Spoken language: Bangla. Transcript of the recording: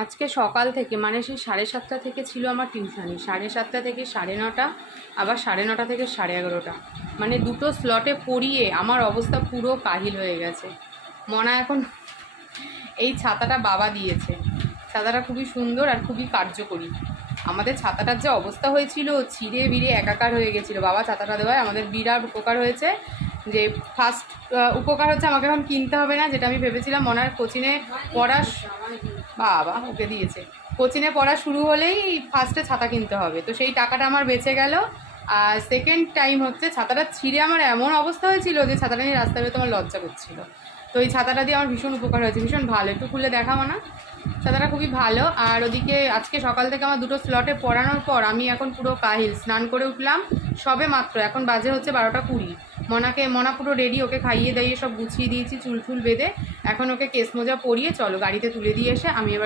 আজকে সকাল থেকে মানে সেই 7:30 থেকে ছিল আমার টিউশনি, 7:30 থেকে 9:30, আবার 9:30 থেকে 11:30, মানে দুটো স্লটে পড়িয়ে আমার অবস্থা পুরো কাহিল হয়ে গেছে। মনা এখন এই ছাতাটা বাবা দিয়েছে, ছাতাটা খুবই সুন্দর আর খুবই কার্যকরী। আমাদের ছাতাটার যে অবস্থা হয়েছিল, ছিঁড়ে বিড়ে একাকার হয়ে গেছিলো। বাবা ছাতাটা দেওয়ায় আমাদের বিরাট উপকার হয়েছে। যে ফার্স্ট উপকার হচ্ছে, আমাকে এখন কিনতে হবে না, যেটা আমি ভেবেছিলাম মনার কোচিনে পড়া, বাবা ওকে দিয়েছে, কোচিনে পড়া শুরু হলেই ফার্স্টে ছাতা কিনতে হবে, তো সেই টাকাটা আমার বেঁচে গেল। আর সেকেন্ড টাইম হচ্ছে ছাতাটা ছিঁড়ে আমার এমন অবস্থা হয়েছিল যে ছাতাটা নিয়ে রাস্তায় বেরোতে আমার লজ্জা করছিল। তো এই ছাতাটা দিয়ে আমার ভীষণ উপকার হয়েছে, ভীষণ ভালো। একটু খুলে দেখাবো না? ছাতাটা খুবই ভালো। আর ওদিকে আজকে সকাল থেকে আমার দুটো স্লটে পড়ানোর পর আমি এখন পুরো কাহিল। স্নান করে উঠলাম সবে মাত্র, এখন বাজে হচ্ছে 12টা 20। মনা পুরো রেডি, ওকে খাইয়ে দাইয়ে সব গুছিয়ে দিয়েছি, চুল টুল বেঁধে। এখন ওকে কেস মোজা পরিয়ে চলো গাড়িতে তুলে দিয়ে এসে আমি এবার